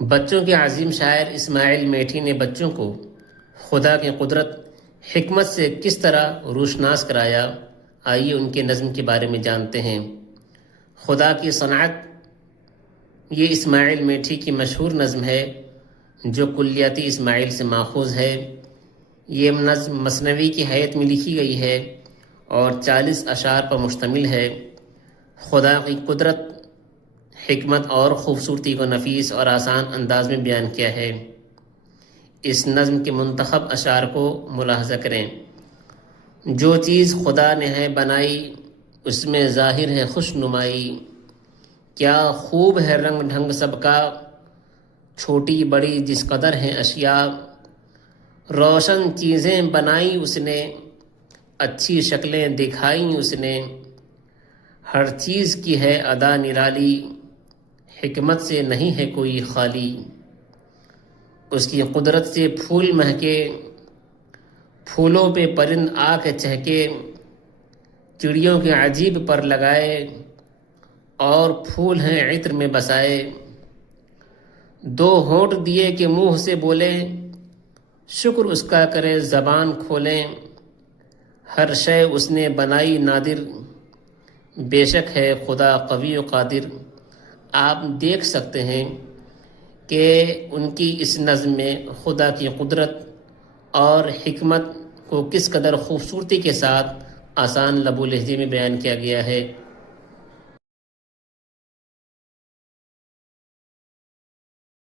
بچوں کے عظیم شاعر اسماعیل میٹھی نے بچوں کو خدا کی قدرت حکمت سے کس طرح روشناس کرایا، آئیے ان کے نظم کے بارے میں جانتے ہیں۔ خدا کی صنعت، یہ اسماعیل میٹھی کی مشہور نظم ہے جو کلیاتی اسماعیل سے ماخوذ ہے۔ یہ نظم مثنوی کی حیت میں لکھی گئی ہے اور 40 اشعار پر مشتمل ہے۔ خدا کی قدرت، حکمت اور خوبصورتی کو نفیس اور آسان انداز میں بیان کیا ہے۔ اس نظم کے منتخب اشعار کو ملاحظہ کریں۔ جو چیز خدا نے ہے بنائی، اس میں ظاہر ہے خوش نمائی۔ کیا خوب ہے رنگ ڈھنگ سب کا، چھوٹی بڑی جس قدر ہیں اشیاء۔ روشن چیزیں بنائی اس نے، اچھی شکلیں دکھائیں اس نے۔ ہر چیز کی ہے ادا نرالی، حکمت سے نہیں ہے کوئی خالی۔ اس کی قدرت سے پھول مہکے، پھولوں پہ پرند آ کے چہکے۔ چڑیوں کے عجیب پر لگائے، اور پھول ہیں عطر میں بسائے۔ دو ہونٹ دیے کہ منہ سے بولے، شکر اس کا کرے زبان کھولیں۔ ہر شے اس نے بنائی نادر، بے شک ہے خدا قوی و قادر۔ آپ دیکھ سکتے ہیں کہ ان کی اس نظم میں خدا کی قدرت اور حکمت کو کس قدر خوبصورتی کے ساتھ آسان لب و لہجے میں بیان کیا گیا ہے۔